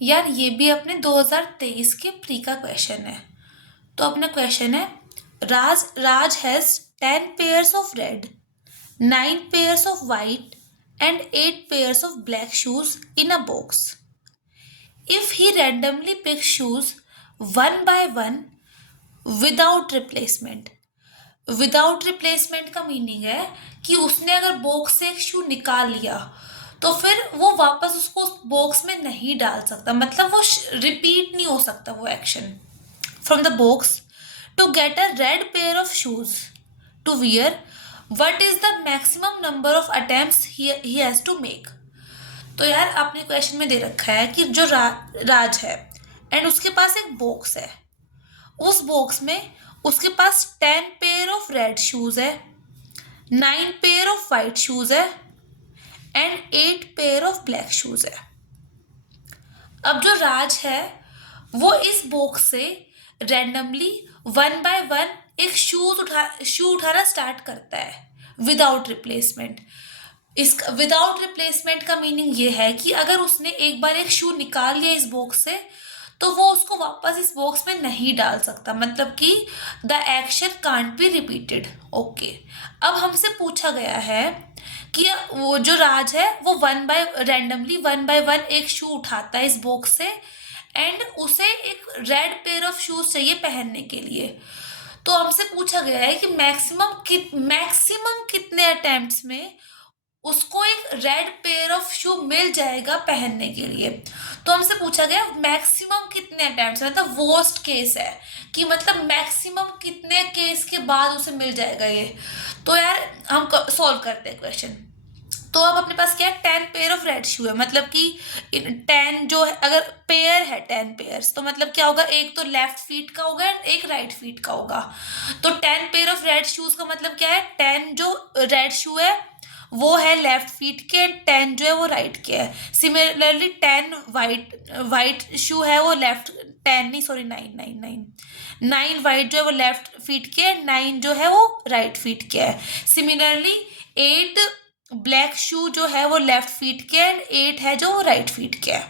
यार ये भी अपने 2023 के प्री का क्वेश्चन है। तो अपना क्वेश्चन है, Raj has 10 pairs of red, 9 pairs of white and 8 pairs of black shoes in a box. If he randomly picks shoes one by one without replacement. Without replacement का मीनिंग है कि उसने अगर बॉक्स से एक शू निकाल लिया तो फिर वो वापस उसको उस बॉक्स में नहीं डाल सकता, मतलब वो रिपीट नहीं हो सकता वो action. From the box to get a red pair of shoes to wear, what is the maximum number of attempts he has to make. तो यार आपने क्वेश्चन में दे रखा है कि जो राज है एंड उसके पास एक बॉक्स है, उस बॉक्स में उसके पास 10 पेयर ऑफ रेड शूज है, 9 पेयर ऑफ वाइट शूज है and 8 pair of black shoes है। अब जो राज है वो इस बॉक्स से रैंडमली वन बाय वन एक शू उठाना स्टार्ट करता है विदाउट रिप्लेसमेंट। इस विदाउट रिप्लेसमेंट का मीनिंग ये है कि अगर उसने एक बार एक शू निकाल लिया इस बॉक्स से तो वो उसको वापस इस बॉक्स में नहीं डाल सकता, मतलब कि the action can't be repeated. Okay, अब हमसे पूछा गया है कि वो जो राज है वो वन बाय वन एक शू उठाता है इस बॉक्स से एंड उसे एक रेड पेयर ऑफ शूज चाहिए पहनने के लिए। तो हमसे पूछा गया है कि मैक्सिमम कितने अटेम्प्ट्स में उसको एक रेड पेयर ऑफ शू मिल जाएगा पहनने के लिए। तो हमसे पूछा गया मैक्सिमम कितने अटेम्प्ट्स, मतलब वर्स्ट केस है कि मतलब मैक्सिमम कितने केस के बाद उसे मिल जाएगा ये। तो यार हम सॉल्व करते हैं क्वेश्चन। तो अब अपने पास क्या है, 10 पेयर ऑफ रेड शू है, मतलब कि 10 जो है, अगर पेयर है 10 पेयर्स तो मतलब क्या होगा, एक तो लेफ्ट फीट का होगा एंड एक राइट फीट का होगा। तो 10 पेयर ऑफ रेड शूज का मतलब क्या है, 10 जो रेड शू है वो है लेफ्ट फीट के एंड 10 जो है वो राइट के है। सिमिलरली 10 वाइट शू है वो लेफ्ट, 10 नहीं सॉरी 9 वाइट जो है वो लेफ्ट फीट के एंड 9 जो है वो राइट फीट के है। सिमिलरली 8 ब्लैक शू जो है वो लेफ्ट फीट के एंड 8 है जो वो राइट फीट के है।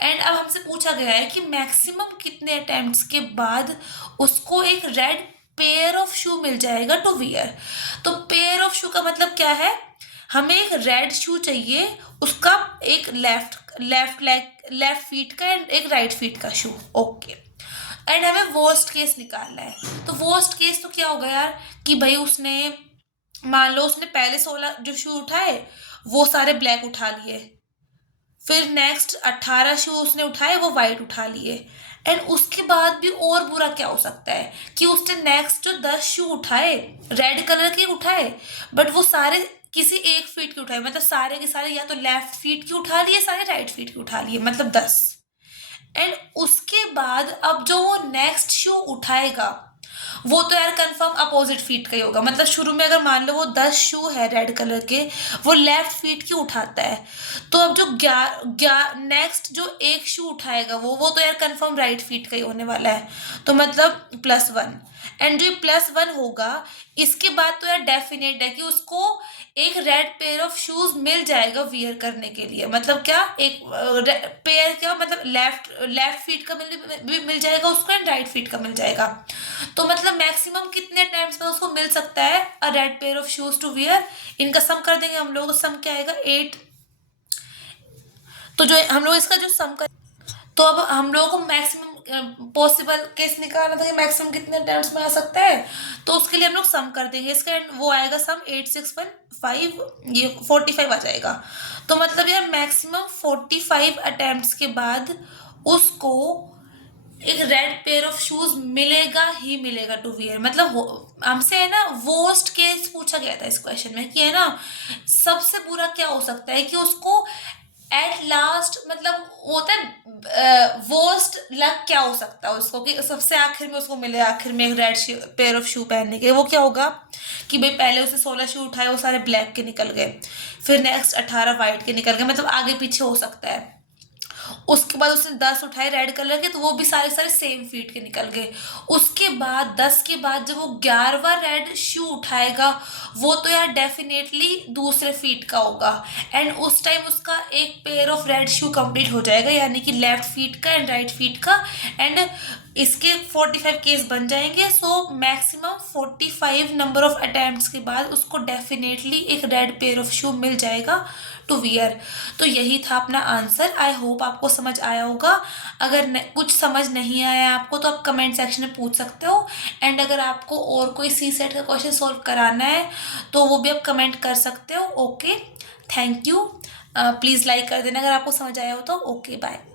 एंड अब हमसे पूछा गया है कि मैक्सिमम कितने अटेम्प्ट्स के बाद उसको एक रेड पेयर ऑफ शू मिल जाएगा टू वियर। तो पेयर ऑफ शू का मतलब क्या है, हमें एक रेड शू चाहिए, उसका एक लेफ्ट फीट का एंड एक राइट फीट का शू। ओके, एंड हमें वर्स्ट केस निकालना है। तो वर्स्ट केस तो क्या होगा यार कि भाई उसने, मान लो उसने पहले 16 जो शू उठाए वो सारे ब्लैक उठा लिए, फिर नेक्स्ट 18 शू उसने उठाए वो वाइट उठा लिए, एंड उसके बाद भी और बुरा क्या हो सकता है कि उसने नेक्स्ट जो 10 शू उठाए रेड कलर के उठाए बट वो सारे किसी एक फीट के उठाए, मतलब सारे के सारे या तो लेफ्ट फीट की उठा लिए सारे राइट फीट की उठा लिए, मतलब 10। एंड उसके बाद अब जो वो नेक्स्ट शू उठाएगा वो तो यार कंफर्म अपोजिट फीट का ही होगा, मतलब शुरू में अगर मान लो वो 10 शू है रेड कलर के वो लेफ्ट फीट की उठाता है, तो अब जो नेक्स्ट जो एक शू उठाएगा वो तो यार कंफर्म राइट फीट का ही होने वाला है, तो मतलब +1। एंड जो +1 होगा इसके बाद तो यार डेफिनेट है कि उसको एक रेड पेयर ऑफ शूज मिल जाएगा वियर करने के लिए। मतलब क्या, एक पेयर क्या मतलब लेफ्ट फीट का मिल जाएगा उसको एंड राइट फीट का मिल जाएगा। तो मतलब मैक्सिमम कितने टाइम्स में उसको मिल सकता है a red pair of shoes to wear. इनका सम कर देंगे हम लोग, तो सम क्या आएगा 8। तो जो हम लोग इसका जो सम कर, तो अब हम लोगों को मैक्सिमम पॉसिबल केस निकालना था कि मैक्सिमम कितने टाइम्स में आ सकता है, तो उसके लिए हम लोग सम कर देंगे इसका एंड वो आएगा सम 8615, ये 45 आ जाएगा। तो मतलब यार मैक्सिमम 45 अटेम्प्ट्स के बाद उसको एक रेड पेयर ऑफ शूज मिलेगा ही मिलेगा टू वियर। मतलब हमसे है ना वर्स्ट केस पूछा गया था इस क्वेश्चन में कि है ना सबसे बुरा क्या हो सकता है कि उसको एट लास्ट, मतलब होता है वर्स्ट लक क्या हो सकता है उसको कि सबसे आखिर में उसको मिले आखिर में एक रेड पेयर ऑफ शू पहनने के। वो क्या होगा कि भाई पहले उसे 16 शू उठाए वो सारे ब्लैक के निकल गए, फिर नेक्स्ट 18 वाइट के निकल गए, मतलब आगे पीछे हो सकता है। उसके बाद उसने 10 उठाए रेड कलर के, तो वो भी सारे सारे सेम फीट के निकल गए। उसके बाद 10 के बाद जब वो 11वां रेड शू उठाएगा, वो तो यार डेफिनेटली दूसरे फीट का होगा, एंड उस टाइम उसका एक pair of red shoe complete हो जाएगा, यानी कि लेफ्ट फीट का एंड राइट फीट का, एंड इसके 45 केस बन जाएंगे। So maximum 45 number of attempts के बाद उसको डेफिनेटली एक रेड पेयर ऑफ शू मिल जाएगा टू वियर। तो यही था अपना आंसर। आई होप आपको समझ आया होगा। अगर कुछ समझ नहीं आया आपको तो आप कमेंट सेक्शन में पूछ सकते हो, एंड अगर आपको और कोई सी सेट का क्वेश्चन सॉल्व कराना है तो वो भी आप कमेंट कर सकते हो। Okay, thank you. Please like कर देना अगर आपको समझ आया हो तो। Okay, bye.